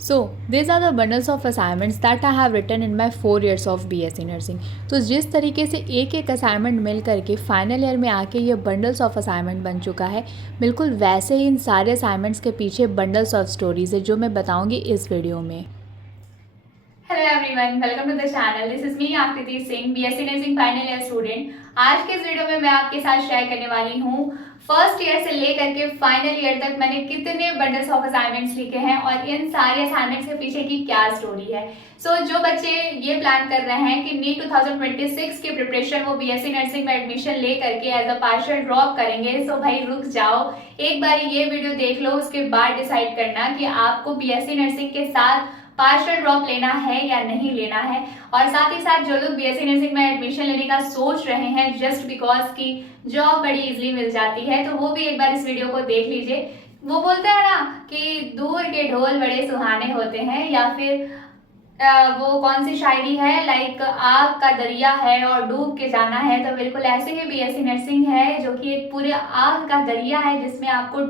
So, these are the bundles of assignments that I have written in my 4 years of BSc nursing. तो जिस तरीके से एक एक असाइनमेंट मिल करके फाइनल ईयर में आके ये बंडल्स ऑफ असाइनमेंट बन चुका है, बिल्कुल वैसे ही इन सारे असाइनमेंट्स के पीछे बंडल्स ऑफ स्टोरीज है जो मैं बताऊंगी इस वीडियो में। Hello everyone, welcome to the channel. This is me Aakriti Singh, BSc nursing final year student. आज के इस वीडियो में मैं आपके साथ शेयर करने वाली हूँ फर्स्ट ईयर से लेकर के फाइनल ईयर तक मैंने कितने बंडल्स ऑफ असाइनमेंट्स लिखे हैं और इन सारे असाइनमेंट्स के पीछे की क्या स्टोरी है। जो बच्चे ये प्लान कर रहे हैं कि नीट 2026 की प्रिपरेशन वो बीएससी नर्सिंग में एडमिशन ले करके एज अ पार्शियल ड्रॉप करेंगे, सो भाई रुक जाओ, एक बार ये वीडियो देख लो, उसके बाद डिसाइड करना कि आपको बीएससी नर्सिंग के साथ पार्शियल ड्रॉप लेना है या नहीं लेना है। और साथ ही साथ जो लोग बीएससी नर्सिंग में एडमिशन लेने का सोच रहे हैं जस्ट बिकॉज की जॉब बड़ी इजीली मिल जाती है, तो वो भी एक बार इस वीडियो को देख लीजिए। वो बोलते हैं ना कि दूर के ढोल बड़े सुहाने होते हैं, या फिर वो कौन सी शायरी है, लाइक आग का दरिया है और डूब के जाना है, तो बिल्कुल ऐसे ही बीएससी नर्सिंग है जो कि एक पूरे आग का दरिया है जिसमें आपको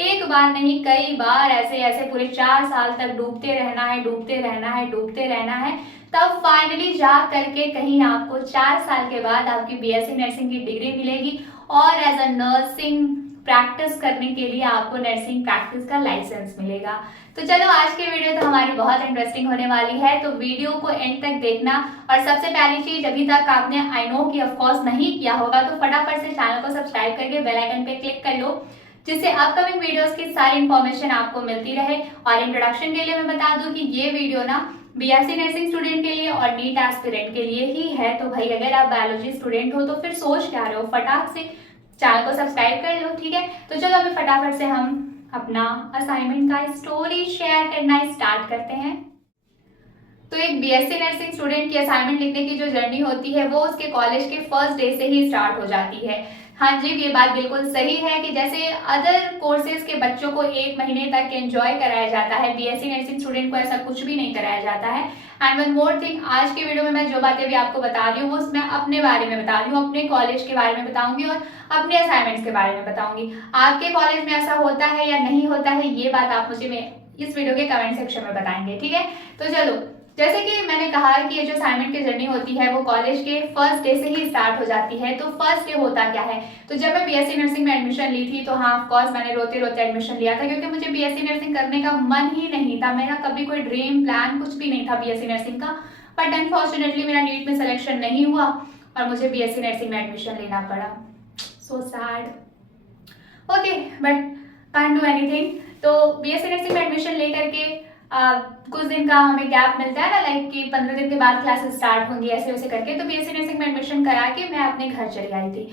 एक बार नहीं कई बार ऐसे ऐसे पूरे 4 साल तक डूबते रहना है, डूबते रहना है, डूबते रहना है। तब फाइनली जा करके कहीं आपको 4 साल के बाद आपकी बीएससी नर्सिंग की डिग्री मिलेगी और एज अ नर्सिंग प्रैक्टिस करने के लिए आपको नर्सिंग प्रैक्टिस का लाइसेंस मिलेगा। तो चलो, आज की वीडियो तो हमारी बहुत इंटरेस्टिंग होने वाली है, तो वीडियो को एंड तक देखना। और सबसे पहली चीज, अभी तक आपने आई नो कि ऑफकोर्स नहीं किया होगा, तो फटाफट से चैनल को सब्सक्राइब करके बेल आइकन पे क्लिक कर लो, जिससे अपकमिंग वीडियोस की सारी इंफॉर्मेशन आपको मिलती रहे। और इंट्रोडक्शन के लिए मैं बता दूं कि ये वीडियो ना बीएससी नर्सिंग स्टूडेंट के लिए और नीट एस्पिरेंट के लिए ही है। तो भाई अगर आप बायोलॉजी स्टूडेंट हो तो फिर सोच क्या रहे हो, फटाक से चैनल को सब्सक्राइब कर लो, ठीक है। तो चलो अभी फटाफट से हम अपना असाइनमेंट का स्टोरी शेयर करना स्टार्ट करते हैं। तो एक बीएससी नर्सिंग स्टूडेंट की असाइनमेंट लिखने की जो जर्नी होती है वो उसके कॉलेज के फर्स्ट डे से ही स्टार्ट हो जाती है। हाँ जी, ये बात बिल्कुल सही है कि जैसे अदर कोर्सेज के बच्चों को 1 महीने तक एंजॉय कराया जाता है, बीएससी नर्सिंग स्टूडेंट को ऐसा कुछ भी नहीं कराया जाता है। एंड वन मोर थिंग, आज की वीडियो में मैं जो बातें भी आपको बता रही हूँ वो मैं अपने बारे में बता रही हूँ, अपने कॉलेज के बारे में बताऊंगी और अपने असाइनमेंट्स के बारे में बताऊंगी। आपके कॉलेज में ऐसा होता है या नहीं होता है, ये बात आप मुझे इस वीडियो के कमेंट सेक्शन में बताएंगे, ठीक है। तो चलो, जैसे कि मैंने कहा कि ये जो असाइनमेंट की जर्नी होती है वो कॉलेज के फर्स्ट डे से ही स्टार्ट हो जाती है। तो फर्स्ट डे होता क्या है, तो जब मैं बीएससी नर्सिंग में एडमिशन ली थी तो हाँ ऑफ कोर्स मैंने रोते रोते एडमिशन लिया था, क्योंकि मुझे बीएससी नर्सिंग करने का मन ही नहीं था। मेरा कभी कोई ड्रीम प्लान कुछ भी नहीं था बीएससी नर्सिंग का। बट अनफॉर्चुनेटली मेरा नीट में सिलेक्शन नहीं हुआ और मुझे बीएससी नर्सिंग में एडमिशन लेना पड़ा। So sad, okay, but can't do anything. तो बीएससी नर्सिंग में एडमिशन लेकर के कुछ दिन का हमें गैप मिलता है ना, लाइक कि 15 दिन के बाद क्लासेस स्टार्ट होंगी ऐसे वैसे करके। तो बीएससी नर्सिंग में एडमिशन करा के मैं अपने घर चली आई थी।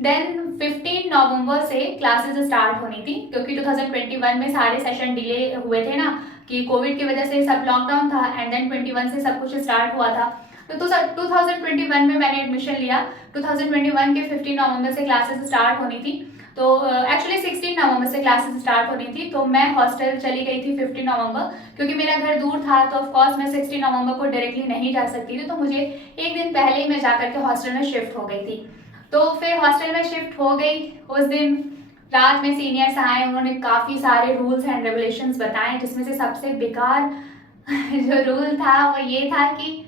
देन 15 नवंबर से क्लासेस स्टार्ट होनी थी, क्योंकि 2021 में सारे सेशन डिले हुए थे ना, कि कोविड की वजह से सब लॉकडाउन था। एंड देन 21 से सब कुछ स्टार्ट हुआ था। तो 2021 में मैंने एडमिशन लिया। 2021 के 15 नवंबर से क्लासेस स्टार्ट होनी थी। तो एक्चुअली 16 नवंबर से क्लासेस स्टार्ट होनी थी। तो मैं हॉस्टल चली गई थी 15 नवंबर, क्योंकि मेरा घर दूर था। तो ऑफकोर्स मैं 16 नवंबर को डायरेक्टली नहीं जा सकती थी, तो मुझे एक दिन पहले ही मैं जाकर के हॉस्टल में शिफ्ट हो गई थी। तो फिर हॉस्टल में शिफ्ट हो गई। उस दिन रात में सीनियर्स आए, उन्होंने काफ़ी सारे रूल्स एंड रेगुलेशंस बताए, जिसमें से सबसे बेकार जो रूल था वो ये था कि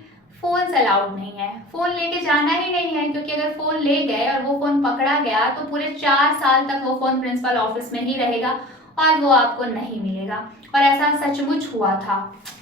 फोन अलाउड नहीं है, फोन लेके जाना ही नहीं है, क्योंकि अगर फोन ले गए और वो फोन पकड़ा गया तो पूरे 4 साल तक वो फोन प्रिंसिपल ऑफिस में ही रहेगा और वो आपको नहीं मिलेगा। और ऐसा सचमुच हुआ था।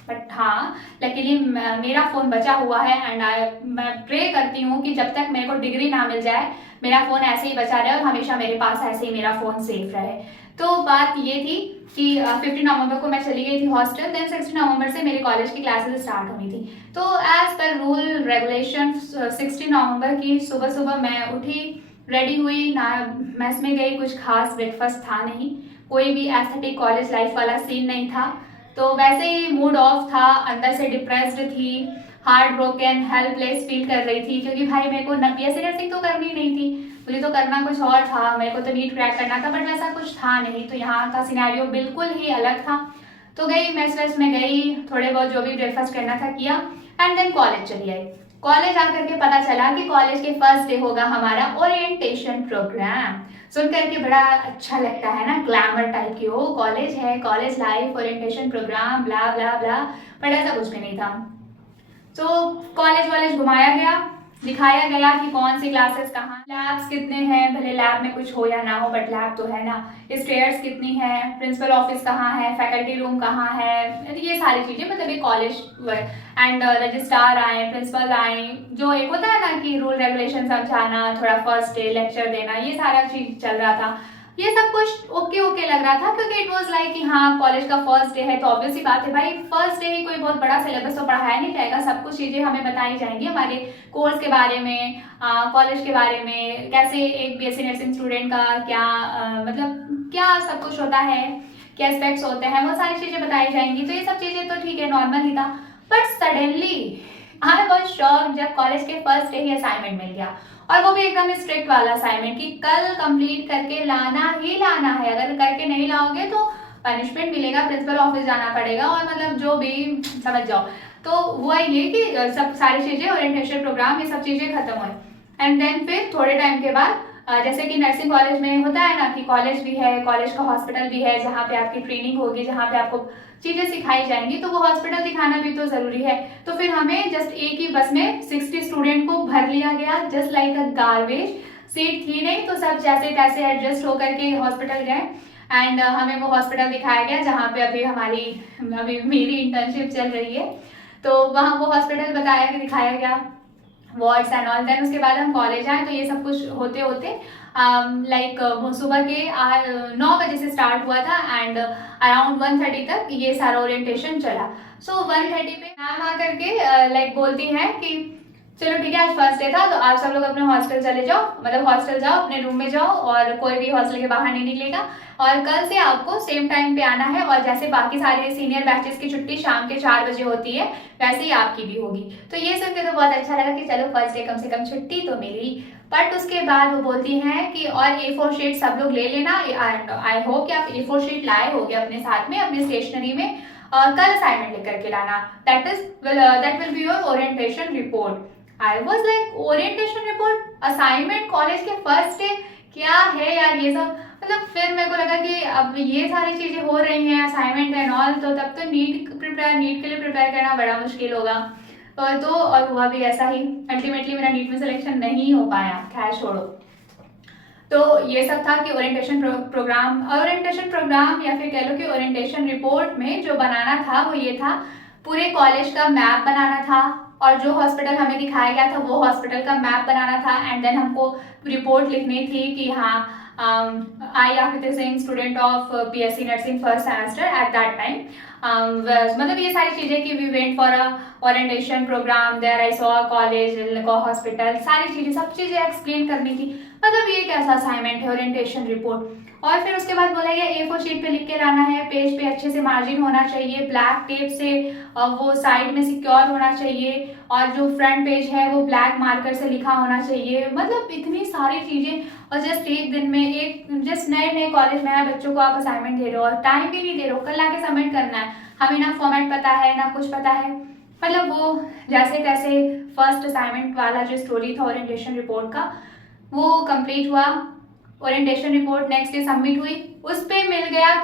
बट हाँ, लकीली मेरा फोन बचा हुआ है एंड मैं प्रे करती हूँ कि जब तक मेरे को डिग्री ना मिल जाए मेरा फोन ऐसे ही बचा रहे और हमेशा मेरे पास ऐसे ही मेरा फोन सेफ रहे। तो बात ये थी कि 15 नवंबर को मैं चली गई थी हॉस्टल। देन 16 नवंबर से मेरे कॉलेज की क्लासेस स्टार्ट होनी थी। तो एज पर रूल रेगुलेशन 16 नवंबर की सुबह सुबह मैं उठी, रेडी हुई, ना मेस में गई, कुछ खास ब्रेकफास्ट था नहीं, कोई भी एस्थेटिक कॉलेज लाइफ वाला सीन नहीं था। तो वैसे ही मूड ऑफ था, अंदर से डिप्रेस्ड थी, हार्ट ब्रोकन, हेल्पलेस फील कर रही थी, क्योंकि भाई मेरे को बीएससी नर्सिंग तो करनी नहीं थी, मुझे तो करना कुछ और था, मेरे को तो नीट क्रैक करना था, बट वैसा कुछ था नहीं। तो यहाँ का सिनेरियो बिल्कुल ही अलग था। तो गई मेस वेस में गई, थोड़े बहुत जो भी ब्रेकफास्ट करना था किया एंड देन कॉलेज चली आई। कॉलेज आकर के पता चला कि कॉलेज के फर्स्ट डे होगा हमारा ओरिएंटेशन प्रोग्राम। सुन करके बड़ा अच्छा लगता है ना, ग्लैमर टाइप की, हो कॉलेज है, college life, orientation programme, blah blah blah, but ऐसा कुछ भी नहीं था। तो कॉलेज वॉलेज घुमाया गया, दिखाया गया कि कौन सी क्लासेस कहाँ, लैब्स कितने हैं, भले लैब में कुछ हो या ना हो बट लैब तो है ना, स्टेयर्स कितनी है, प्रिंसिपल ऑफिस कहाँ है, फैकल्टी रूम कहाँ है, ये सारी चीज़ें, मतलब ये कॉलेज एंड रजिस्ट्रार आए, प्रिंसिपल आए, जो एक होता है ना कि रूल रेगुलेशन समझाना, थोड़ा फर्स्ट डे लेक्चर देना, ये सारा चीज़ चल रहा था। ये सब कुछ ओके ओके लग रहा था, क्योंकि इट वाज लाइक कि हाँ कॉलेज का फर्स्ट डे है, तो ऑब्वियस ही बात है भाई, फर्स्ट डे ही कोई बहुत बड़ा सिलेबस तो पढ़ाया नहीं जाएगा, सब कुछ चीज़ें हमें बताई जाएंगी, हमारे कोर्स के बारे में, कॉलेज के बारे में, कैसे एक बीएससी नर्सिंग स्टूडेंट का क्या मतलब क्या सब कुछ होता है, क्या एस्पेक्ट्स होते हैं, वो सारी चीज़ें बताई जाएंगी। तो ये सब चीज़ें तो ठीक है, नॉर्मल ही था, but suddenly I was shock जब कॉलेज के फर्स्ट डे ही असाइनमेंट मिल गया, और वो भी एकदम स्ट्रिक्ट वाला असाइनमेंट कि कल कंप्लीट करके लाना ही लाना है, अगर करके नहीं लाओगे तो पनिशमेंट मिलेगा, प्रिंसिपल ऑफिस जाना पड़ेगा, और मतलब जो भी समझ जाओ। तो हुआ ये कि सब सारी चीज़ें, ओरिएंटेशन प्रोग्राम, ये सब चीज़ें खत्म हुई, एंड देन फिर थोड़े टाइम के बाद जैसे कि नर्सिंग कॉलेज में होता है ना कि कॉलेज भी है, कॉलेज का हॉस्पिटल भी है, जहाँ पे आपकी ट्रेनिंग होगी, जहाँ पे आपको चीज़ें सिखाई जाएंगी, तो वो हॉस्पिटल दिखाना भी तो ज़रूरी है। तो फिर हमें जस्ट एक ही बस में 60 स्टूडेंट को भर लिया गया, जस्ट लाइक अ गार्बेज, सीट थी नहीं, तो सब जैसे तैसे एडजस्ट होकर के हॉस्पिटल गए, एंड हमें वो हॉस्पिटल दिखाया गया जहाँ पे अभी मेरी इंटर्नशिप चल रही है, तो वहाँ वो हॉस्पिटल बताया कि दिखाया गया, वार्ड्स एंड ऑल। देन उसके बाद हम कॉलेज आए, तो ये सब कुछ होते होते लाइक सुबह के 9 बजे से स्टार्ट हुआ था, एंड अराउंड 1:30 तक ये सारा ओरिएंटेशन चला। सो 1:30 पे मैम आकर के लाइक बोलती हैं कि चलो ठीक है, आज फर्स्ट डे था, तो आप सब लोग अपने हॉस्टल चले जाओ, मतलब हॉस्टल जाओ, अपने रूम में जाओ, और कोई भी हॉस्टल के बाहर नहीं निकलेगा, और कल से आपको सेम टाइम पे आना है, और जैसे बाकी सारे सीनियर बैचेस की छुट्टी शाम के 4 बजे होती है, वैसे ही आपकी भी होगी। तो ये सुन के तो बहुत अच्छा लगा कि चलो फर्स्ट डे कम से कम छुट्टी तो मिली। बट उसके बाद वो बोलती हैं कि और A4 शीट सब लोग ले लेना, आई होप कि आप A4 शीट लाए होगे अपने साथ में, अपने स्टेशनरी में, और कल असाइनमेंट लेकर के लाना, that will be your orientation report. I was like orientation report, assignment college के फर्स्ट डे, क्या है यार ये सब, मतलब फिर मेरे को लगा कि अब ये सारी चीज़ें हो रही हैं, असाइनमेंट एंड ऑल, तो तब तो नीट के लिए प्रिपेयर करना बड़ा मुश्किल होगा। और हुआ भी ऐसा ही, अल्टीमेटली मेरा नीट में सिलेक्शन नहीं हो पाया, खैर छोड़ो। तो ये सब था कि ओरिएंटेशन प्रोग्राम या फिर कह लो कि ओरिएंटेशन रिपोर्ट में जो बनाना था वो ये था, पूरे कॉलेज का मैप बनाना था, और जो हॉस्पिटल हमें दिखाया गया था वो हॉस्पिटल का मैप बनाना था, एंड देन हमको रिपोर्ट लिखनी थी कि हाँ I Aakriti Singh, student of BSc nursing first semester at that time, मतलब ये सारी चीज़ें कि we went for a orientation programme, there I saw college, hospital, सारी चीज़ें, सब चीज़ें एक्सप्लेन करनी थी, मतलब ये कैसा असाइनमेंट है, ओरिएंटेशन रिपोर्ट। और फिर उसके बाद बोला गया A4 शीट पे लिख के लाना है, पेज पे अच्छे से मार्जिन होना चाहिए, ब्लैक टेप से वो साइड में सिक्योर होना चाहिए, और जो फ्रंट पेज है वो ब्लैक मार्कर से लिखा होना चाहिए, मतलब इतनी सारी चीज़ें, और जस्ट एक दिन में, एक जस्ट नए नए कॉलेज में आए बच्चों को आप असाइनमेंट दे रहे हो, और टाइम भी नहीं दे रहे हो, कल आके सबमिट करना है, हमें ना फॉर्मेट पता है ना कुछ पता है, मतलब वो जैसे तैसे फर्स्ट असाइनमेंट वाला जो स्टोरी था ओरिएंटेशन रिपोर्ट का, वो कंप्लीट हुआ। Orientation report next day submit हुई, उस पे मिल गया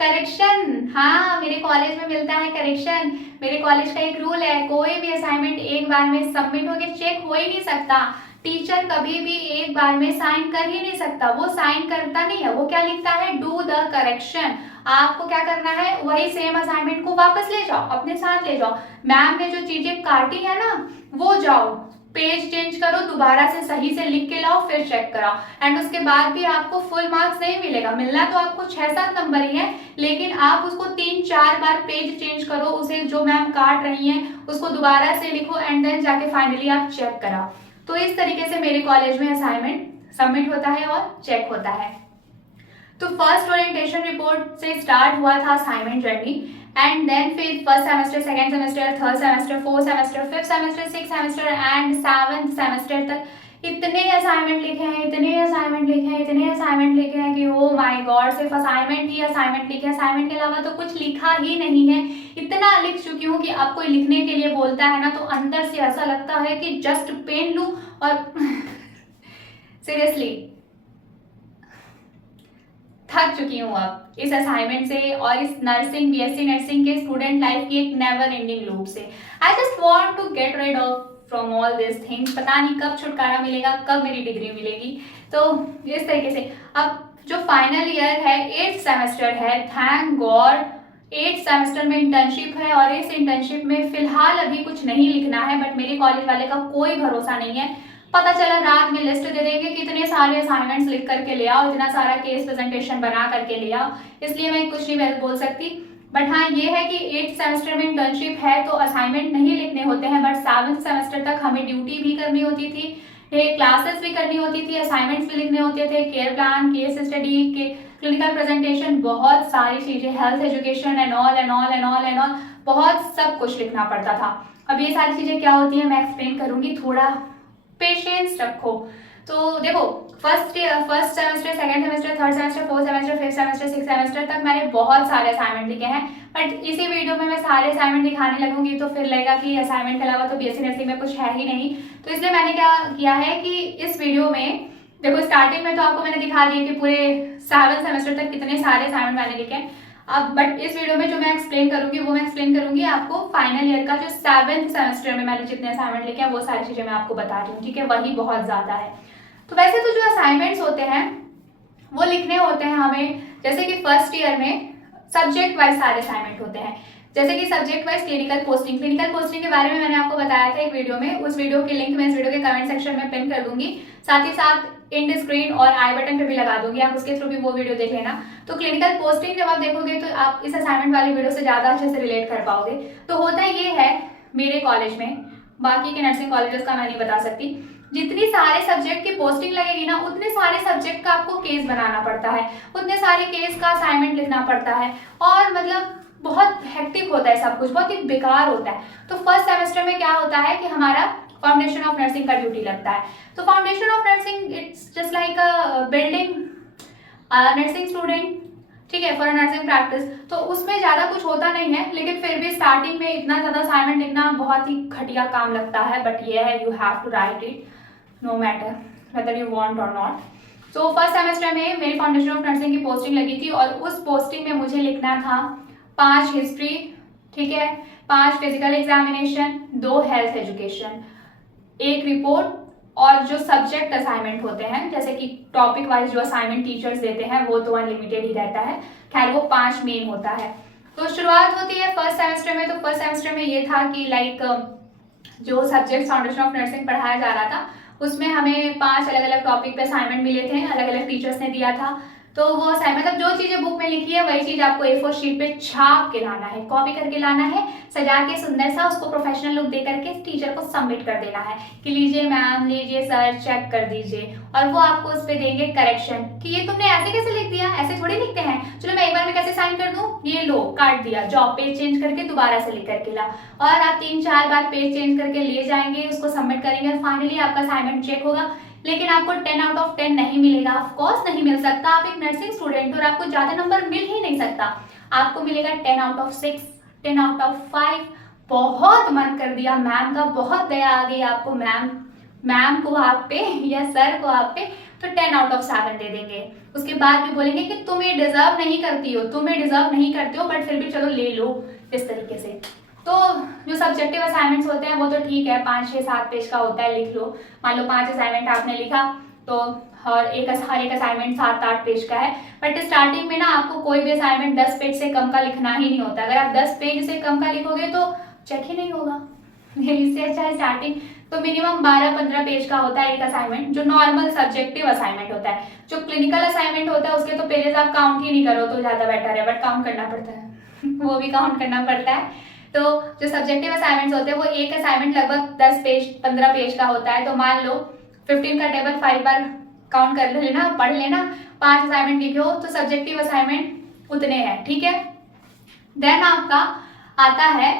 करेक्शन, हाँ मेरे कॉलेज में मिलता है करेक्शन। मेरे कॉलेज का एक रूल है, कोई भी असाइनमेंट एक बार में सबमिट होके चेक हो ही नहीं सकता, टीचर कभी भी एक बार में साइन कर ही नहीं सकता, वो साइन करता नहीं है, वो क्या लिखता है, डू द करेक्शन। आपको क्या करना है, वही सेम असाइनमेंट को वापस ले जाओ, अपने साथ ले जाओ, मैम ने जो चीजें काटी है ना वो जाओ, पेज चेंज करो, दोबारा से सही से लिख के लाओ, फिर चेक कराओ, एंड उसके बाद भी आपको फुल मार्क्स नहीं मिलेगा, मिलना तो आपको 6-7 नंबर ही है, लेकिन आप उसको 3-4 बार पेज चेंज करो, उसे जो मैम काट रही हैं उसको दोबारा से लिखो, एंड देन जाके फाइनली आप चेक कराओ। तो इस तरीके से मेरे कॉलेज में असाइनमेंट सबमिट होता है और चेक होता है। तो फर्स्ट ओरिएंटेशन रिपोर्ट से स्टार्ट हुआ था असाइनमेंट जर्नी, एंड देन फिर first semester, second semester, third semester, fourth semester, fifth semester, six semester and seventh semester तक इतने असाइनमेंट लिखे हैं, इतने असाइनमेंट लिखे हैं, इतने असाइनमेंट लिखे हैं कि ओ माय गॉड, सिर्फ असाइनमेंट ही असाइनमेंट लिखे, असाइनमेंट के अलावा तो कुछ लिखा ही नहीं है। इतना लिख चुकी हूँ कि अब कोई लिखने के लिए बोलता है ना तो अंदर से ऐसा लगता है कि जस्ट पेन लूँ, और सीरियसली थक चुकी हूँ अब इस असाइनमेंट से और इस नर्सिंग बीएससी नर्सिंग के स्टूडेंट लाइफ की एक नेवर एंडिंग लूप से। I just want to get rid off from all this things. पता नहीं कब छुटकारा मिलेगा, कब मेरी डिग्री मिलेगी। तो इस तरीके से अब जो फाइनल ईयर है, 8th सेमेस्टर है, थैंक गॉड 8th सेमेस्टर में इंटर्नशिप है और इस इंटर्नशिप में फिलहाल अभी कुछ नहीं लिखना है, बट मेरे कॉलेज वाले का कोई भरोसा नहीं है। पता चला रात में लिस्ट दे देंगे कि इतने सारे असाइनमेंट्स लिख करके ले आओ, इतना सारा केस प्रेजेंटेशन बना करके ले आओ, इसलिए मैं कुछ नहीं बोल सकती। बट हाँ ये है कि 8th सेमेस्टर में इंटर्नशिप है तो असाइनमेंट नहीं लिखने होते हैं, बट 7th सेमेस्टर तक हमें ड्यूटी भी करनी होती थी, क्लासेस भी करनी होती थी, असाइनमेंट्स भी लिखने होते थे, care plan, case study, clinical presentation, बहुत सारी चीजें, health education and all and all and all and all, बहुत सब कुछ लिखना पड़ता था। अब ये सारी चीजें क्या होती है मैं एक्सप्लेन करूंगी, थोड़ा पेशेंस रखो। तो देखो first semester, second semester, third semester, fourth semester, fifth semester, six semester तक मैंने बहुत सारे असाइनमेंट लिखे हैं, बट इसी वीडियो में मैं सारे असाइनमेंट दिखाने लगूंगी तो फिर लगेगा कि असाइनमेंट के अलावा तो बीएससी नर्सिंग में कुछ है ही नहीं। तो इसलिए मैंने क्या किया है कि इस वीडियो में देखो स्टार्टिंग में तो आपको मैंने दिखा दिया कि पूरे 7th सेमेस्टर तक कितने सारे असाइनमेंट मैंने लिखे हैं। अब बट इस वीडियो में जो मैं एक्सप्लेन करूंगी वो मैं एक्सप्लेन करूंगी आपको फाइनल ईयर का जो 7th सेमेस्टर में मैंने जितने असाइनमेंट लिखे हैं वो सारी चीजें मैं आपको बता रही हूँ, ठीक है, वही बहुत ज्यादा है। तो वैसे तो जो असाइनमेंट्स होते हैं वो लिखने होते हैं हमें, जैसे कि फर्स्ट ईयर में सब्जेक्ट वाइज सारे असाइनमेंट होते हैं, जैसे कि सब्जेक्ट वाइज क्लिनिकल पोस्टिंग के बारे में मैंने आपको बताया था एक वीडियो में, उस वीडियो की लिंक मैं इस वीडियो के कमेंट सेक्शन में पिन कर दूंगी, साथ ही साथ इंड स्क्रीन और आई बटन पे भी लगा दूंगी, आप उसके थ्रू भी वो वीडियो देख लेना। तो क्लिनिकल पोस्टिंग जब आप देखोगे तो आप इस असाइनमेंट वाली वीडियो से ज्यादा अच्छे से रिलेट कर पाओगे। तो होता ये है मेरे कॉलेज में, बाकी के नर्सिंग कॉलेजेस का मैं नहीं बता सकती, जितनी सारे सब्जेक्ट की पोस्टिंग लगेगी ना उतने सारे सब्जेक्ट का आपको केस बनाना पड़ता है, उतने सारे केस का असाइनमेंट लिखना पड़ता है और मतलब बहुत हेक्टिक होता है सब कुछ, बहुत ही बेकार होता है। तो फर्स्ट सेमेस्टर में क्या होता है कि हमारा फाउंडेशन ऑफ नर्सिंग का ड्यूटी लगता है। तो foundation of nursing it's just like a building nursing student, ठीक है, फॉर नर्सिंग प्रैक्टिस। तो उसमें ज्यादा कुछ होता नहीं है, लेकिन फिर भी स्टार्टिंग में इतना ज्यादा असाइनमेंट लिखना बहुत ही घटिया काम लगता है, बट ये है you have to write it no matter whether you want or not. तो फर्स्ट सेमेस्टर में मेरी फाउंडेशन ऑफ नर्सिंग की पोस्टिंग लगी थी और उस पोस्टिंग में मुझे लिखना था 5 हिस्ट्री, ठीक है, 5 physical examination, 2 health education, 1 report और जो सब्जेक्ट असाइनमेंट होते हैं जैसे कि टॉपिक वाइज जो असाइनमेंट टीचर्स देते हैं वो तो अनलिमिटेड ही रहता है, खैर वो 5 मेन होता है। तो शुरुआत होती है फर्स्ट सेमेस्टर में। तो फर्स्ट सेमेस्टर में ये था कि लाइक जो सब्जेक्ट फाउंडेशन ऑफ नर्सिंग पढ़ाया जा रहा था उसमें हमें 5 अलग अलग टॉपिक पे असाइनमेंट मिले थे, अलग अलग टीचर्स ने दिया था। तो वो असाइनमेंट मतलब जो चीजें बुक में लिखी है वही चीज आपको A4 शीट पे छाप के लाना है, कॉपी करके लाना है, सजा के सुंदर सा उसको प्रोफेशनल लुक दे करके टीचर को सबमिट कर देना है कि लीजिए मैम, लीजिए सर, चेक कर दीजिए, और वो आपको उस पर देंगे करेक्शन कि ये तुमने ऐसे कैसे लिख दिया, ऐसे थोड़ी लिखते हैं, चलो मैं एक बार में कैसे साइन कर दूं, ये लो काट दिया, जॉब पेज चेंज करके दोबारा से लिख करके ला, और आप 3-4 बार पेज चेंज करके ले जाएंगे, उसको सबमिट करेंगे, फाइनली आपका असाइनमेंट चेक होगा। लेकिन आपको 10 आउट ऑफ 10 नहीं मिलेगा, ऑफ कोर्स नहीं मिल सकता, आप एक नर्सिंग स्टूडेंट और आपको ज्यादा नंबर मिल ही नहीं सकता, आपको मिलेगा 10 आउट ऑफ 6, 10 आउट ऑफ 5। बहुत मन कर दिया मैम का, बहुत दया आ गई आपको मैम को आप पे या सर को आप पे, तो 10 आउट ऑफ 7 दे देंगे। उसके बाद भी बोलेंगे कि तुम ये डिजर्व नहीं करती हो, तुम ये डिजर्व नहीं करते हो, बट फिर भी चलो ले लो, इस तरीके से। तो जो सब्जेक्टिव असाइनमेंट्स होते हैं वो तो ठीक है, 5-6-7 पेज का होता है, लिख लो। मान लो 5 असाइनमेंट आपने लिखा तो हर एक असाइनमेंट 7-8 पेज का है, बट स्टार्टिंग में ना आपको कोई भी असाइनमेंट 10 पेज से कम का लिखना ही नहीं होता। अगर आप 10 पेज से कम का लिखोगे तो चेक ही नहीं होगा। इससे अच्छा है स्टार्टिंग तो मिनिमम 12-15 पेज का होता है एक असाइनमेंट, जो नॉर्मल सब्जेक्टिव असाइनमेंट होता है। जो क्लिनिकल असाइनमेंट होता है उसके तो पेजेस आप काउंट ही नहीं करो तो ज्यादा बेटर है, बट काउंट करना पड़ता है वो भी काउंट करना पड़ता है। तो जो सब्जेक्टिव असाइनमेंट्स होते हैं वो एक असाइनमेंट लगभग 10 पेज 15 पेज का होता है। तो मान लो 15 का टेबल 5 बार काउंट कर लेना, पढ़ लेना, 5 असाइनमेंट लिखे हो तो सब्जेक्टिव असाइनमेंट उतने हैं, ठीक है। देन आपका आता है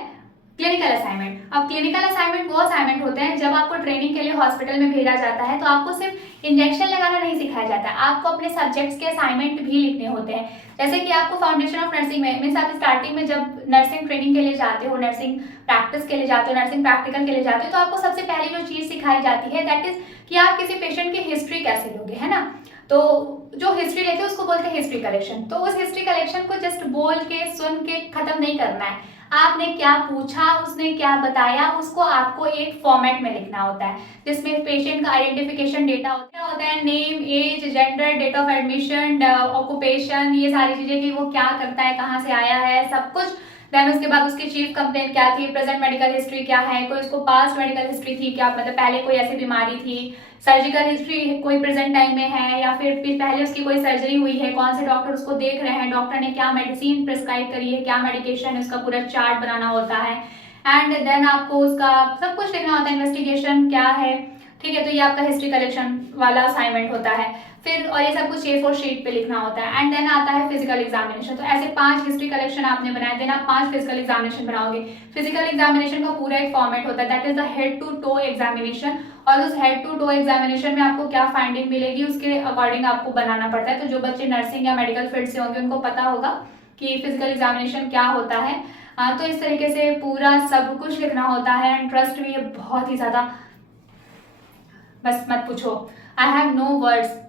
क्लिनिकल असाइनमेंट। अब क्लिनिकल असाइनमेंट वो असाइनमेंट होते हैं जब आपको ट्रेनिंग के लिए हॉस्पिटल में भेजा जाता है तो आपको सिर्फ इंजेक्शन लगाना नहीं सिखाया जाता है, आपको अपने सब्जेक्ट्स के असाइनमेंट भी लिखने होते हैं। जैसे कि आपको फाउंडेशन ऑफ नर्सिंग में मीन्स आप स्टार्टिंग में जब नर्सिंग ट्रेनिंग के लिए जाते हो, नर्सिंग प्रैक्टिस के लिए जाते हो, नर्सिंग प्रैक्टिकल के लिए जाते हो, तो आपको सबसे पहले जो चीज सिखाई जाती है दैट इज कि आप किसी पेशेंट की हिस्ट्री कैसे लोगे, है ना। तो जो हिस्ट्री लेते हैं उसको बोलते हैं हिस्ट्री कलेक्शन। तो उस हिस्ट्री कलेक्शन को जस्ट बोल के सुन के खत्म नहीं करना है, आपने क्या पूछा, उसने क्या बताया, उसको आपको एक फॉर्मेट में लिखना होता है जिसमें पेशेंट का आइडेंटिफिकेशन डेटा होता है, name, age, gender, date of admission, occupation, ये सारी चीजें कि वो क्या करता है, कहाँ से आया है, सब कुछ। देन उसके बाद उसकी चीफ कंप्लेंट क्या थी, प्रेजेंट मेडिकल हिस्ट्री क्या है, कोई उसको पास्ट मेडिकल हिस्ट्री थी क्या, मतलब पहले कोई ऐसी बीमारी थी, सर्जिकल हिस्ट्री कोई प्रेजेंट टाइम में है या फिर पहले उसकी कोई सर्जरी हुई है, कौन से डॉक्टर उसको देख रहे हैं, डॉक्टर ने क्या मेडिसिन प्रिस्क्राइब करी है, क्या मेडिकेशन है, उसका पूरा चार्ट बनाना होता है। एंड देन आपको उसका सब कुछ लिखना होता है, इन्वेस्टिगेशन क्या है, ठीक है। तो ये आपका हिस्ट्री कलेक्शन वाला असाइनमेंट होता है फिर, और ये सब कुछ A4 शीट पे लिखना होता है। एंड देन आता है फिजिकल एग्जामिनेशन। तो ऐसे 5 हिस्ट्री कलेक्शन आपने बनाए, देन आप 5 फिजिकल एग्जामिनेशन बनाओगे। फिजिकल एग्जामिनेशन का पूरा एक फॉर्मेट होता है, that is the head to toe examination. और उस हेड टू टो एग्जामिनेशन में आपको क्या फाइंडिंग मिलेगी उसके अकॉर्डिंग आपको बनाना पड़ता है। तो जो बच्चे नर्सिंग या मेडिकल फील्ड से होंगे उनको पता होगा कि फिजिकल एग्जामिनेशन क्या होता है। तो इस तरीके से पूरा सब कुछ लिखना होता है। एंड ट्रस्ट में ये बहुत ही ज्यादा, बस मत पूछो, आई हैव नो वर्ड्स।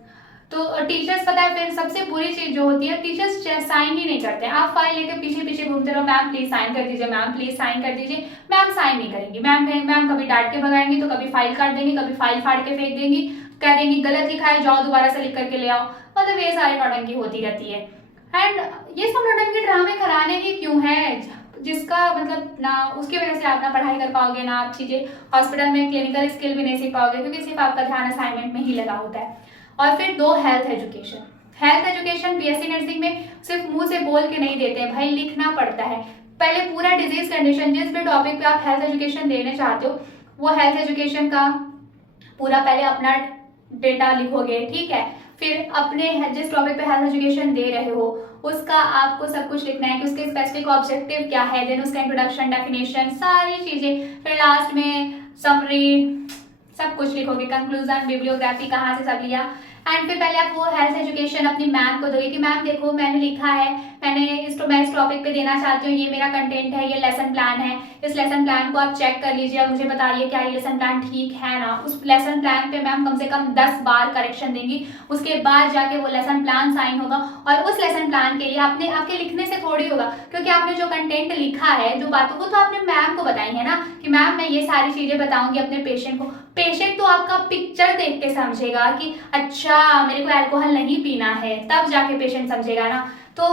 तो टीचर्स पता है फिर सबसे बुरी चीज जो होती है, टीचर्स साइन ही नहीं करते। आप फाइल लेके पीछे पीछे घूमते रहो, मैम प्लीज साइन कर दीजिए, मैम प्लीज साइन कर दीजिए, मैम साइन नहीं करेंगी। मैम कभी डांट के भगाएंगी, तो कभी फाइल काट देंगी, कभी फाइल फाड़ के फेंक देंगी, कह देंगी गलत लिखा है, जाओ दोबारा से लिख करके ले आओ। मतलब ये सारी नौटंकी होती रहती है। एंड ये सब नौटंकी ड्रामे कराने ही क्यों है, जिसका मतलब ना उसकी वजह से आप ना पढ़ाई कर पाओगे, ना आप चीजें हॉस्पिटल में क्लिनिकल स्किल भी नहीं सीख पाओगे, क्योंकि सिर्फ आपका ध्यान असाइनमेंट में ही लगा होता है। और फिर 2 health education. Health education BSc nursing में सिर्फ मुंह से बोल के नहीं देते हैं भाई, लिखना पड़ता है। पहले पूरा डिजीज कंडीशन, जिस भी टॉपिक पे आप हेल्थ एजुकेशन देने चाहते हो, वो हेल्थ एजुकेशन का पूरा पहले अपना डेटा लिखोगे, ठीक है। फिर अपने जिस टॉपिक पे हेल्थ एजुकेशन दे रहे हो उसका आपको सब कुछ लिखना है कि उसके स्पेसिफिक ऑब्जेक्टिव क्या है, देन उसका इंट्रोडक्शन, डेफिनेशन, सारी चीजें। फिर लास्ट में समरी, सब कुछ लिखोगे, कंक्लूजन, बिब्लियोग्राफी, कहाँ से सब लिया। एंड फिर पहले आप वो हेल्थ एजुकेशन अपनी मैम को दोगे कि मैम देखो मैंने लिखा है, मैं इस टॉपिक पे देना चाहती हूँ, ये मेरा कंटेंट है, ये लेसन प्लान है, इस लेसन प्लान को आप चेक कर लीजिए और मुझे बताइए क्या ये लेसन प्लान ठीक है ना। उस लेसन प्लान पे मैम कम से कम 10 बार करेक्शन देंगी, उसके बाद जाके वो लेसन प्लान साइन होगा। और उस लेसन प्लान के लिए आपके लिखने से थोड़ी होगा, क्योंकि आपने जो कंटेंट लिखा है, जो बातों को तो आपने मैम को बताई है ना कि मैम मैं ये सारी चीजें बताऊंगी अपने पेशेंट को। पेशेंट तो आपका पिक्चर देख के समझेगा कि अच्छा मेरे को अल्कोहल नहीं पीना है, तब जाके पेशेंट समझेगा ना। तो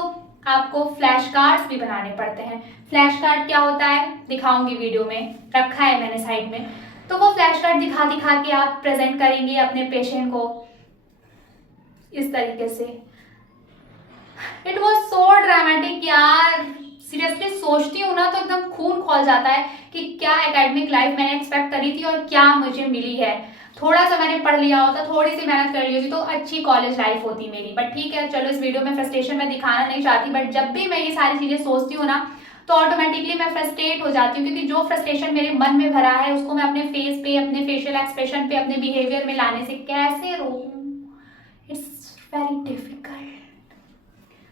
आपको फ्लैश कार्ड्स भी बनाने पड़ते हैं। फ्लैश कार्ड क्या होता है दिखाऊंगी वीडियो में, रखा है मैंने साइड में। तो वो फ्लैश कार्ड दिखा दिखा के आप प्रेजेंट करेंगे अपने पेशेंट को इस तरीके से। इट वॉज सो ड्रामेटिक यार, सीरियसली सोचती हूँ ना तो एकदम खून खौल जाता है कि क्या एकेडमिक लाइफ मैंने एक्सपेक्ट करी थी और क्या मुझे मिली है। थोड़ा सा मैंने पढ़ लिया होता, थोड़ी सी मेहनत कर ली होती तो अच्छी कॉलेज लाइफ होती मेरी। बट ठीक है चलो, इस वीडियो में फ्रस्ट्रेशन मैं दिखाना नहीं चाहती, बट जब भी मैं ये सारी चीजें सोचती हूँ ना तो ऑटोमेटिकली मैं फ्रस्ट्रेट हो जाती हूँ, क्योंकि जो फ्रस्ट्रेशन मेरे मन में भरा है उसको मैं अपने फेस पे, अपने फेशियल एक्सप्रेशन पे, अपने बिहेवियर में लाने से कैसे रोकूं, इट्स वेरी डिफिकल्ट।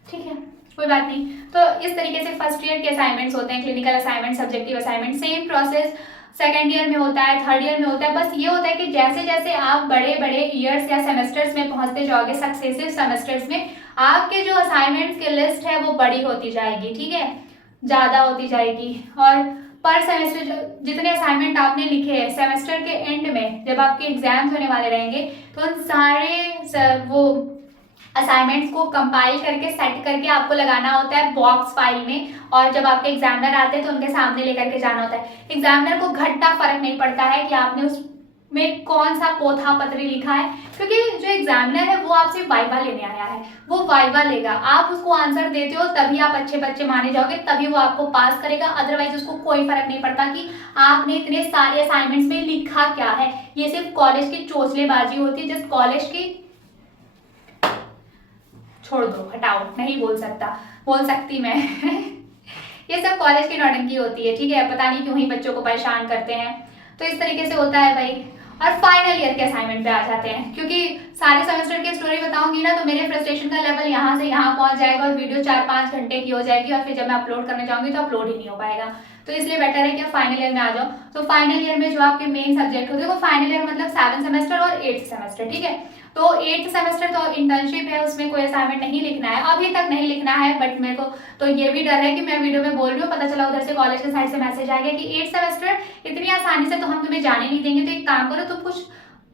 ठीक है कोई बात नहीं। तो इस तरीके से फर्स्ट ईयर के असाइनमेंट्स होते हैं, clinical assignment, subjective assignment. Same process second year में होता है, थर्ड ईयर में होता है। बस ये होता है कि जैसे जैसे आप बड़े बड़े ईयर्स या सेमेस्टर्स में पहुंचते जाओगे, सक्सेसिव सेमेस्टर्स में, आपके जो असाइनमेंट्स की लिस्ट है वो बड़ी होती जाएगी, ठीक है, ज़्यादा होती जाएगी। और पर सेमेस्टर जितने असाइनमेंट आपने लिखे हैं, सेमेस्टर के एंड में जब आपके एग्जाम्स होने वाले रहेंगे तो उन सारे वो असाइनमेंट्स को कंपाइल करके सेट करके आपको लगाना होता है बॉक्स फाइल में। और जब आपके एग्जामिनर आते हैं तो उनके सामने लेकर के जाना होता है। एग्जामिनर को घंटा फर्क नहीं पड़ता है कि आपने उसमें कौन सा पोथा पत्री लिखा है, क्योंकि जो एग्जामिनर है वो आपसे वाइवा लेने आया है, वो वाइवा लेगा। आप उसको आंसर देते हो तभी आप अच्छे बच्चे माने जाओगे, तभी वो आपको पास करेगा। अदरवाइज उसको कोई फर्क नहीं पड़ता कि आपने इतने सारे असाइनमेंट्स में लिखा क्या है। ये सिर्फ कॉलेज की चोचलेबाजी होती है, जिस कॉलेज की, छोड़ दो, हटाओ, नहीं बोल सकती मैं ये सब कॉलेज की नौटंकी होती है, ठीक है। पता नहीं क्यों ही बच्चों को परेशान करते हैं। तो इस तरीके से होता है भाई। और फाइनल ईयर के असाइनमेंट पे आ जाते हैं, क्योंकि सारे सेमेस्टर की स्टोरी बताऊंगी ना तो मेरे फ्रस्ट्रेशन का लेवल यहाँ से यहाँ पहुंच जाएगा और वीडियो 4-5 घंटे की हो जाएगी और फिर जब मैं अपलोड करने जाऊंगी तो अपलोड ही नहीं हो पाएगा। तो इसलिए बेटर है कि आप फाइनल ईयर में आ जाओ। तो फाइनल ईयर में जो आपके मेन सब्जेक्ट होते हैं वो फाइनल ईयर मतलब 7th सेमेस्टर और 8th सेमेस्टर, ठीक है। तो 8th सेमेस्टर तो इंटर्नशिप है, उसमें कोई असाइनमेंट नहीं लिखना है, अभी तक नहीं लिखना है। बट मेरे को तो ये भी डर है कि मैं वीडियो में बोल रही हूँ, पता चला उधर से कॉलेज के साइड से मैसेज आ गया कि 8th सेमेस्टर इतनी आसानी से तो हम तुम्हें जाने नहीं देंगे, तो एक काम करो, तो कुछ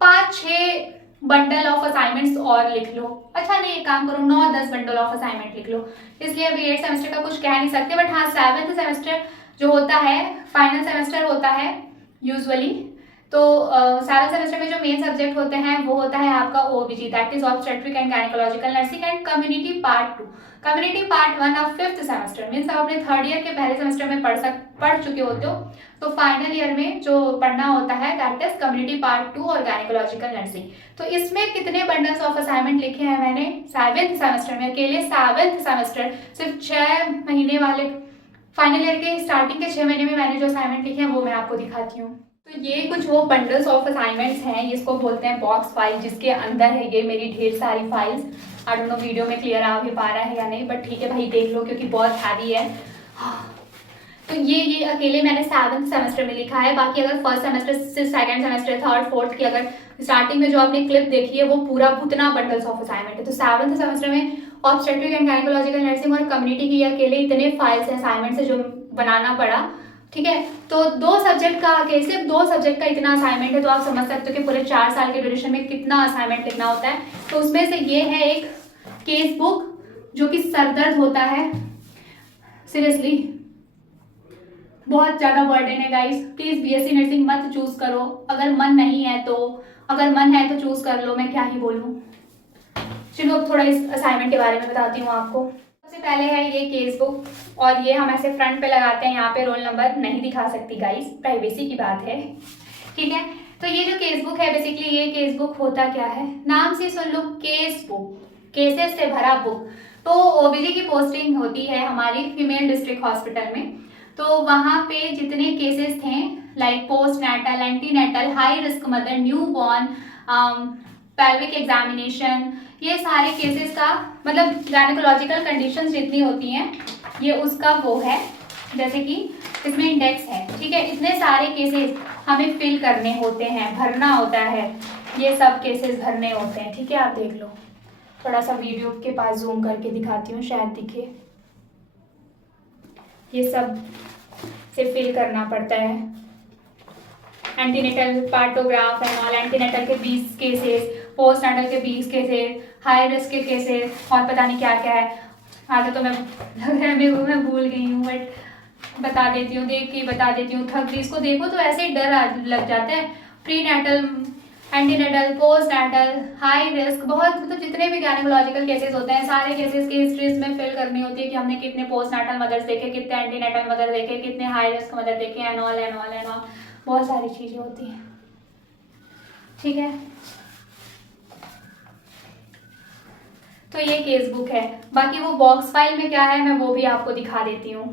5-6 बंडल ऑफ असाइनमेंट्स और लिख लो। अच्छा नहीं, एक काम करो, 9-10 बंडल ऑफ असाइनमेंट लिख लो। इसलिए अभी 8th सेमेस्टर का कुछ कह नहीं सकते। बट हाँ, 7th सेमेस्टर जो होता है फाइनल सेमेस्टर होता है यूजुअली। तो 7th सेमेस्टर में जो मेन सब्जेक्ट होते हैं वो होता है आपका ओबीजी, that is obstetric and gynaecological nursing and community part 2। Community part 1 of 5th semester means आप अपने 3rd ईयर के पहले सेमेस्टर में पढ़ चुके होते हो। तो फाइनल ईयर में जो पढ़ना होता है दैट इज कम्युनिटी पार्ट 2 और गायनेकोलॉजिकल नर्सिंग। तो इसमें कितने बंडल्स ऑफ असाइनमेंट लिखे हैं मैंने 7th सेमेस्टर में, अकेले 7th सेमेस्टर सिर्फ 6 महीने वाले फाइनल ईयर के स्टार्टिंग के 6 महीने में मैंने जो असाइनमेंट लिखे हैं वो मैं आपको दिखाती हूँ। तो ये कुछ वो बंडल्स ऑफ असाइनमेंट्स हैं, इसको बोलते हैं बॉक्स फाइल, जिसके अंदर है ये मेरी ढेर सारी files. I don't know video में क्लियर आ भी पा रहा है या नहीं, बट ठीक है भाई, देख लो क्योंकि बहुत हैवी है। तो ये अकेले मैंने 7th सेमेस्टर में लिखा है। बाकी अगर फर्स्ट सेमेस्टर से 2nd सेमेस्टर 3rd 4th की अगर स्टार्टिंग में जो आपने क्लिप देखी है वो पूरा उतना बंडल्स ऑफ असाइनमेंट है। तो 7th सेमेस्टर में ऑब्स्टेट्रिक एंड गायनेकोलॉजिकल नर्सिंग और कम्युनिटी की अकेले इतने फाइल्स हैं असाइनमेंट से जो बनाना पड़ा, ठीक है। तो 2 सब्जेक्ट का सिर्फ 2 सब्जेक्ट का इतना असाइनमेंट है, तो आप समझ सकते हो कि पूरे 4 साल के ड्यूरेशन में कितना असाइनमेंट लिखना होता है। तो उसमें से ये है एक केस बुक जो कि सरदर्द होता है, सीरियसली बहुत ज़्यादा बर्डन है गाइस। प्लीज़ बीएससी नर्सिंग मत चूज़ करो, अगर मन नहीं है तो, अगर मन है तो चूज़ कर लो, मैं क्या ही बोलूँ। चलो अब थोड़ा इस असाइनमेंट के बारे में बताती हूँ आपको। सबसे पहले है ये केस बुक, और ये हम ऐसे फ्रंट पे लगाते हैं, यहाँ पे रोल नंबर नहीं दिखा सकती गाइस, प्राइवेसी की बात है, ठीक है। तो ये जो केस बुक है, बेसिकली ये केस बुक होता क्या है, नाम से सुन लो, केस बुक, केसेस से भरा बुक। तो ओबीजी की पोस्टिंग होती है हमारी फीमेल डिस्ट्रिक्ट हॉस्पिटल में। तो वहाँ पे जितने केसेस थे like postnatal, antenatal, high risk mother, newborn, pelvic examination, ये सारे केसेस का मतलब गायनेकोलॉजिकल कंडीशंस जितनी होती हैं ये उसका वो है, जैसे कि इसमें इंडेक्स है, ठीक है। इतने सारे केसेस हमें फिल करने होते हैं, भरना होता है, ये सब केसेस भरने होते हैं, ठीक है। आप देख लो, थोड़ा सा वीडियो के पास जूम करके दिखाती हूँ, शायद दिखे। ये सब से फिल करना पड़ता है, antenatal partograph and all, antenatal के 20 केसेस, पोस्ट नेटल के 20 केसेस, हाई रिस्क के केसेस, और पता नहीं क्या क्या है। आधा तो मैं भूल गई हूँ, बट बता देती हूँ, देख के बता देती हूँ। थक गई, इसको देखो तो ऐसे ही डर लग जाता है। Prenatal, antenatal, postnatal, high risk, बहुत मतलब जितने भी गायनेकोलॉजिकल केसेस होते हैं सारे केसेस की हिस्ट्री इसमें फिल करनी होती है कि हमने कितने पोस्ट नेटल मदर्स देखे, कितने एंटीनेटल मदर देखे, कितने हाई रिस्क मदर देखे, and all and all and all, बहुत सारी चीज़ें होती हैं, ठीक है। तो ये केस बुक है। बाकी वो बॉक्स फाइल में क्या है मैं वो भी आपको दिखा देती हूँ।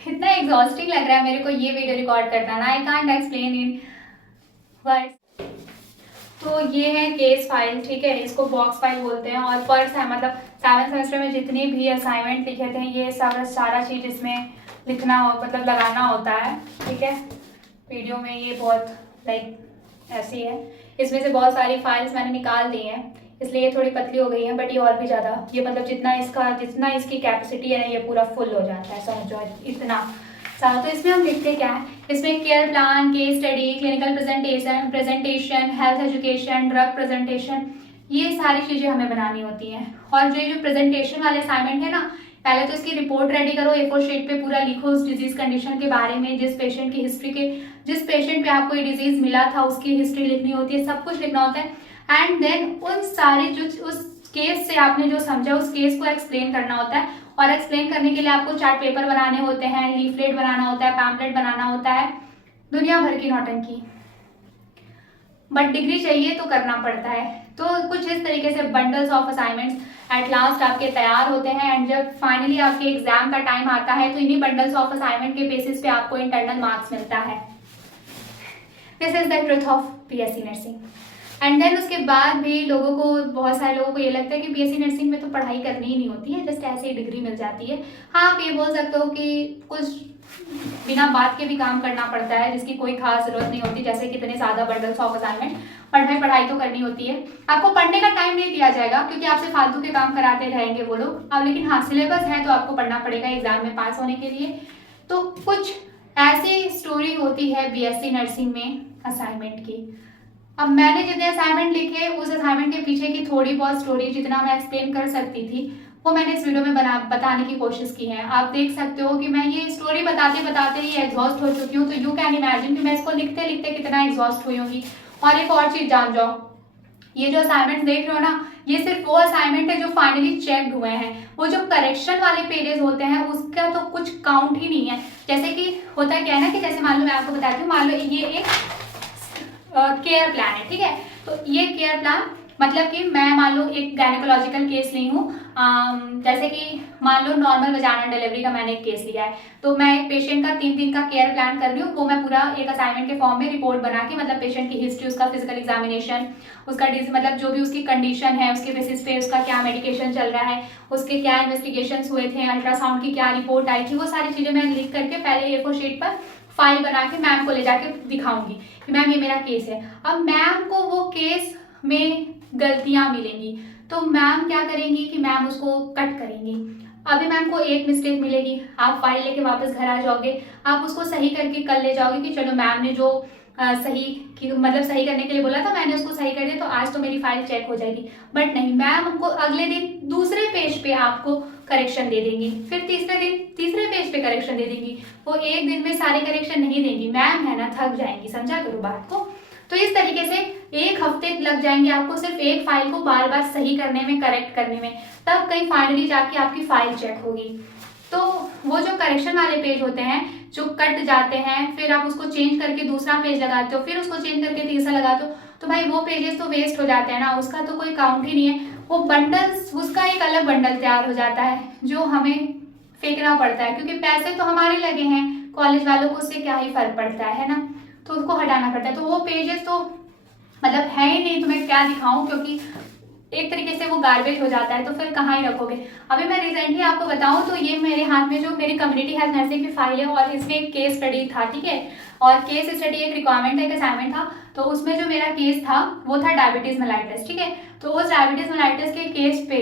इतना एग्जॉस्टिंग लग रहा है मेरे को ये वीडियो रिकॉर्ड करना ना, I can't explain in words. तो ये है केस फाइल, ठीक है, इसको बॉक्स फाइल बोलते हैं। और पर मतलब 7th सेमेस्टर में जितने भी असाइनमेंट लिखे थे ये सब सारा चीज़ इसमें लिखना हो, मतलब लगाना होता है, ठीक है। वीडियो में ये बहुत लाइक ऐसी है, इसमें से बहुत सारी फाइल्स मैंने निकाल दी हैं, इसलिए ये थोड़ी पतली हो गई है, बट ये और भी ज़्यादा, ये मतलब जितना इसकी कैपेसिटी है ना ये पूरा फुल हो जाता है, समझो इतना सारा। तो इसमें हम लिखते क्या है, इसमें care plan, case study, clinical presentation, health education, drug presentation, ये सारी चीज़ें हमें बनानी होती हैं। और जो प्रेजेंटेशन वाले असाइनमेंट है ना, पहले तो इसकी रिपोर्ट रेडी करो, A4 शीट पे पूरा लिखो उस डिजीज कंडीशन के बारे में, जिस पेशेंट की हिस्ट्री के, जिस पेशेंट पे आपको ये डिजीज मिला था उसकी हिस्ट्री लिखनी होती है, सब कुछ लिखना होता है। एंड देन उन सारे जो उस केस से आपने जो समझा उस केस को एक्सप्लेन करना होता है, और एक्सप्लेन करने के लिए आपको चार्ट पेपर बनाने होते हैं, लीफलेट बनाना होता है, पैम्पलेट बनाना होता है, दुनिया भर की नौटंकी, बट डिग्री चाहिए तो करना पड़ता है। तो कुछ इस तरीके से bundles of assignments at last आपके तैयार होते हैं, एंड जब फाइनली आपके एग्जाम का टाइम आता है तो इन्हीं बंडल्स ऑफ असाइनमेंट के बेसिस पे आपको इंटरनल मार्क्स मिलता है। This is the truth of BSc nursing. And then उसके बाद भी लोगों को, बहुत सारे लोगों को ये लगता है कि बीएससी नर्सिंग में तो पढ़ाई करनी ही नहीं होती है, जस्ट ऐसे ही डिग्री मिल जाती है। हाँ, आप ये बोल सकते हो कि कुछ बिना बात के भी काम करना पड़ता है जिसकी कोई खास जरूरत नहीं होती, जैसे कितने ज़्यादा बंडल्स ऑफ असाइनमेंट, पढ़ाई तो करनी होती है। आपको पढ़ने का टाइम नहीं दिया जाएगा क्योंकि आपसे फालतू के काम कराते रहेंगे वो लोग। अब लेकिन हाँ, सिलेबस है तो आपको पढ़ना पड़ेगा एग्जाम में पास होने के लिए। तो कुछ ऐसी स्टोरी होती है बीएससी नर्सिंग में असाइनमेंट की। अब मैंने जितने असाइनमेंट लिखे, उस असाइनमेंट के पीछे की थोड़ी बहुत स्टोरी जितना मैं एक्सप्लेन कर सकती थी वो मैंने इस वीडियो में बताने की कोशिश की है। आप देख सकते हो कि मैं ये स्टोरी बताते बताते ही एग्जॉस्ट हो चुकी हूँ, तो यू कैन इमेजिन कि मैं इसको लिखते लिखते कितना एग्जॉस्ट हुई होंगी। और एक और चीज जान जाओ, ये जो असाइनमेंट देख रहे हो ना, ये सिर्फ वो असाइनमेंट है जो फाइनली चेक हुए हैं। वो जो करेक्शन वाले पेजेस होते हैं उसका तो कुछ काउंट ही नहीं है। जैसे कि होता क्या है ना, कि जैसे मान लो मैं आपको बताती हूँ, मान लो ये एक केयर प्लान है, ठीक है। तो ये केयर प्लान मतलब कि मैं मान लो एक गायनेकोलॉजिकल केस ली हूँ, जैसे कि मान लो नॉर्मल वजाइनल डिलीवरी का मैंने एक केस लिया है, तो मैं एक पेशेंट का 3 दिन का केयर प्लान कर रही हूँ। वो मैं पूरा एक असाइनमेंट के फॉर्म में रिपोर्ट बना के, मतलब पेशेंट की हिस्ट्री, उसका फिजिकल एग्जामिनेशन, उसका मतलब जो भी उसकी कंडीशन है उसके बेसिस पे उसका क्या मेडिकेशन चल रहा है, उसके क्या इन्वेस्टिगेशन हुए थे, अल्ट्रासाउंड की क्या रिपोर्ट आई थी, वो सारी चीज़ें मैं लिख करके पहले A4 शीट पर फाइल बना के मैम को ले जाके दिखाऊंगी कि मैम ये मेरा केस है। अब मैम को वो केस में गलतियां मिलेंगी तो मैम क्या करेंगी कि मैम उसको कट करेंगी। अभी मैम को एक मिस्टेक मिलेगी, आप फाइल लेके वापस घर आ जाओगे, आप उसको सही करके कल ले जाओगे कि चलो मैम ने जो सही कि मतलब सही करने के लिए बोला था मैंने उसको सही कर दिया, तो आज तो मेरी फाइल चेक हो जाएगी। बट नहीं, मैम हमको अगले दिन दूसरे पेज पे आपको करेक्शन दे देंगी, फिर तीसरे दिन तीसरे पेज पे करेक्शन दे देंगी। वो एक दिन में सारे करेक्शन नहीं देंगी, मैम है ना, थक जाएंगी, समझा करो बात को। तो इस तरीके से 1 हफ्ते लग जाएंगे आपको सिर्फ एक फाइल को बार बार सही करने में, करेक्ट करने में, तब कहीं फाइनली जाके आपकी फाइल चेक होगी। तो वो जो करेक्शन वाले पेज होते हैं जो कट जाते हैं, फिर आप उसको चेंज करके दूसरा पेज लगाते हो, फिर उसको चेंज करके तीसरा लगाते हो, तो भाई वो पेजेस तो वेस्ट हो जाते हैं ना, उसका तो कोई काउंट ही नहीं है। वो बंडल्स, उसका एक अलग बंडल तैयार हो जाता है जो हमें फेंकना पड़ता है, क्योंकि पैसे तो हमारे लगे हैं, कॉलेज वालों को उससे क्या ही फर्क पड़ता है ना, तो उसको हटाना पड़ता है। तो वो पेजेस तो मतलब है ही नहीं, तुम्हें क्या दिखाऊं, क्योंकि एक तरीके से वो गार्बेज हो जाता है, तो फिर कहाँ ही रखोगे। अभी मैं रिसेंटली आपको बताऊं तो ये मेरे हाथ में जो मेरी कम्युनिटी हेल्थ नर्सिंग की फाइल है, और इसमें एक केस स्टडी था, ठीक है। और केस स्टडी एक रिक्वायरमेंट, एक असाइनमेंट था, तो उसमें जो मेरा केस था वो था डायबिटीज मेलाइटिस, ठीक है। तो उस डायबिटीज मेलाइटिस के केस पे,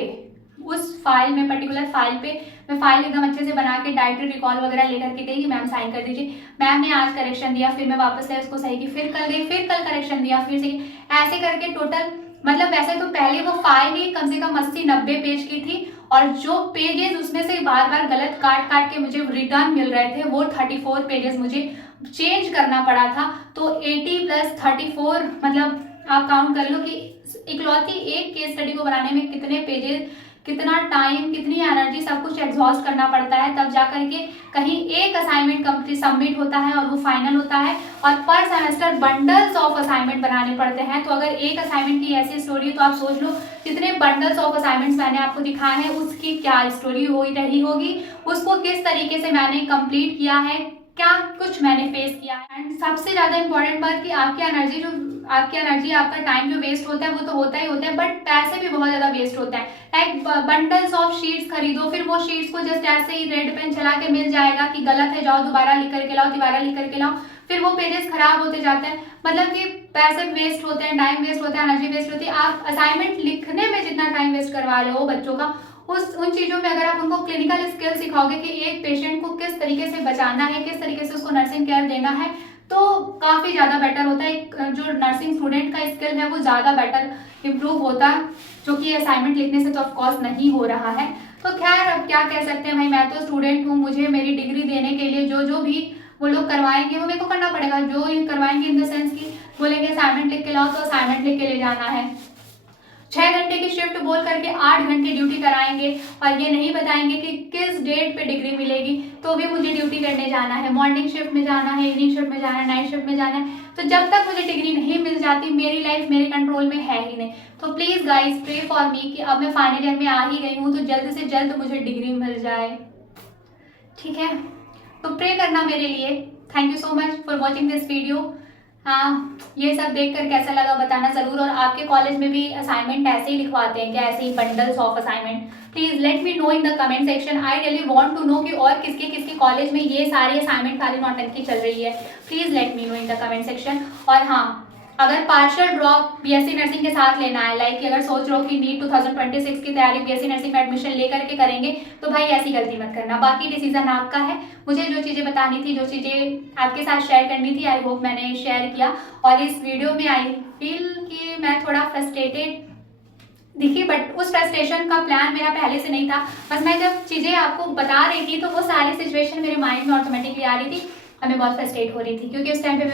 उस फाइल में, पर्टिकुलर फाइल पे मैं फाइल एकदम अच्छे से बना के डायट्री रिकॉल वगैरह लेकर के गई कि मैम साइन कर दीजिए। मैम ने आज करेक्शन दिया, फिर मैं वापस से उसको सही की, फिर कल गई, फिर कल करेक्शन दिया, फिर से ऐसे करके टोटल, मतलब वैसे तो पहले वो फाइल ही कम से कम 80-90 पेज की थी, और जो पेजेस उसमें से बार बार गलत काट काट के मुझे रिटर्न मिल रहे थे वो 34 पेजेस मुझे चेंज करना पड़ा था। तो 80 + 34, मतलब आप काउंट कर लो कि इकलौती एक केस स्टडी को बनाने में कितने पेजेस, कितना टाइम, कितनी एनर्जी, सब कुछ एग्जॉस्ट करना पड़ता है, तब जाकर के कहीं एक असाइनमेंट कंप्लीट सबमिट होता है और वो फाइनल होता है। और पर सेमेस्टर बंडल्स ऑफ असाइनमेंट बनाने पड़ते हैं। तो अगर एक असाइनमेंट की ऐसी स्टोरी है तो आप सोच लो कितने बंडल्स ऑफ असाइनमेंट्स मैंने आपको दिखाए हैं, उसकी क्या स्टोरी हो रही होगी, उसको किस तरीके से मैंने कंप्लीट किया है, क्या कुछ मैंने फेस किया है। एंड सबसे ज्यादा इंपॉर्टेंट बात कि आपकी एनर्जी, आपका टाइम जो वेस्ट होता है वो तो होता ही होता है, बट पैसे भी बहुत ज्यादा वेस्ट होता है। लाइक बंडल्स ऑफ शीट्स खरीदो, फिर वो शीट्स को जस्ट ऐसे ही रेड पेन चला के मिल जाएगा कि गलत है, जाओ दोबारा लिख करके लाओ, दोबारा लिख करके लाओ, फिर वो पेजेस खराब होते जाते हैं। मतलब कि पैसे वेस्ट होते हैं, टाइम वेस्ट होता है, एनर्जी वेस्ट होती है। आप असाइनमेंट लिखने में जितना टाइम वेस्ट करवा रहे हो बच्चों का, उन चीज़ों में अगर आप उनको क्लिनिकल स्किल सिखाओगे कि एक पेशेंट को किस तरीके से बचाना है, किस तरीके से उसको नर्सिंग केयर देना है, तो काफ़ी ज़्यादा बेटर होता है। जो नर्सिंग स्टूडेंट का स्किल है वो ज़्यादा बेटर इम्प्रूव होता है, जो कि असाइनमेंट लिखने से तो ऑफकोर्स नहीं हो रहा है। तो खैर अब क्या कह सकते हैं भाई, मैं तो स्टूडेंट हूँ, मुझे मेरी डिग्री देने के लिए जो भी वो लोग करवाएंगे वो मेरे को करना पड़ेगा। जो करवाएंगे इन द सेंस की बोलेंगे असाइनमेंट लिख के लाओ तो असाइनमेंट लिख के ले जाना है। 6 घंटे की शिफ्ट बोल करके 8 घंटे ड्यूटी कराएंगे और ये नहीं बताएंगे कि किस डेट पे डिग्री मिलेगी, तो भी मुझे ड्यूटी करने जाना है। मॉर्निंग शिफ्ट में जाना है, इवनिंग शिफ्ट में जाना है, नाइट शिफ्ट में जाना है। तो जब तक मुझे डिग्री नहीं मिल जाती मेरी लाइफ मेरे कंट्रोल में है ही नहीं। तो please guys pray for me कि अब मैं फाइनल ईयर में आ ही गई हूँ तो जल्द से जल्द मुझे डिग्री मिल जाए, ठीक है। तो प्रे करना मेरे लिए। Thank you so much for watching this video हाँ, ये सब देखकर कैसा लगा बताना ज़रूर। और आपके कॉलेज में भी असाइनमेंट ऐसे ही लिखवाते हैं क्या, ऐसे ही bundles of assignment? Please let me know in the comment section. I really want to know कि और किसके किसके कॉलेज में ये सारी असाइनमेंट खाली नौटंकी चल रही है। Please let me know in the comment section. और हाँ, अगर पार्शियल ड्रॉप बीएससी नर्सिंग के साथ लेना है, लाइक अगर सोच रहे हो कि नीट 2026 की तैयारी बीएससी नर्सिंग में एडमिशन लेकर के करेंगे, तो भाई ऐसी गलती मत करना। बाकी डिसीजन आपका है। मुझे जो चीज़ें बतानी थी, जो चीज़ें आपके साथ शेयर करनी थी, आई होप मैंने शेयर किया। और इस वीडियो में आई फील कि मैं थोड़ा फ्रस्ट्रेटेड दिखी, बट उस फ्रस्ट्रेशन का प्लान मेरा पहले से नहीं था। बस मैं जब चीज़ें आपको बता रही थी तो वो सारी सिचुएशन मेरे माइंड में ऑटोमेटिकली आ रही थी और मैं बहुत फ्रस्ट्रेट हो रही थी, क्योंकि उस टाइम पे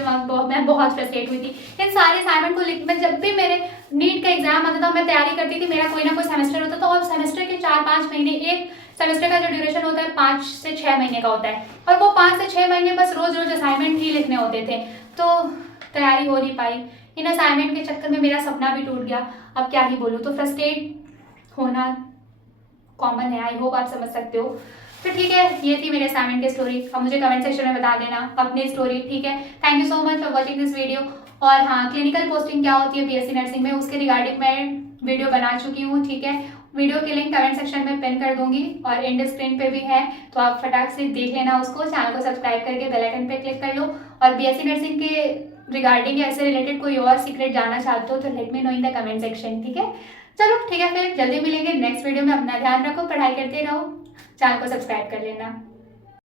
मैं बहुत फ्रस्ट्रेट हुई थी इन सारे असाइनमेंट को लिख। मैं जब भी मेरे नीट का एग्जाम आता था, मैं तैयारी करती थी, मेरा कोई ना कोई सेमेस्टर होता था, और सेमेस्टर के 4-5 महीने, एक सेमेस्टर का जो ड्यूरेशन होता है 5 से 6 महीने का होता है, और वो 5 से 6 महीने बस रोज रोज असाइनमेंट ही लिखने होते थे, तो तैयारी हो नहीं पाई। इन असाइनमेंट के चक्कर में मेरा सपना भी टूट गया। अब क्या ही बोलूँ, तो फ्रस्ट्रेट होना कॉमन है, आई होप आप समझ सकते हो। तो ठीक है, ये थी मेरे असाइनमेंट की स्टोरी। अब मुझे कमेंट सेक्शन में बता देना अपनी स्टोरी, ठीक है। Thank you so much for watching this video. और हाँ, क्लिनिकल पोस्टिंग क्या होती है बीएससी नर्सिंग में, उसके रिगार्डिंग मैं वीडियो बना चुकी हूँ, ठीक है। वीडियो की लिंक कमेंट सेक्शन में पिन कर दूंगी और एंड स्क्रीन पे भी है, तो आप फटाक से देख लेना उसको। चैनल को सब्सक्राइब करके बेल आइकन पे क्लिक कर लो। और बीएससी नर्सिंग के रिगार्डिंग या ऐसे रिलेटेड कोई और सीक्रेट जानना चाहते हो तो late me know in the comment section, ठीक है। चलो ठीक है, फिर जल्दी मिलेंगे नेक्स्ट वीडियो में। अपना ध्यान रखो, पढ़ाई करते रहो, चैनल को सब्सक्राइब कर लेना।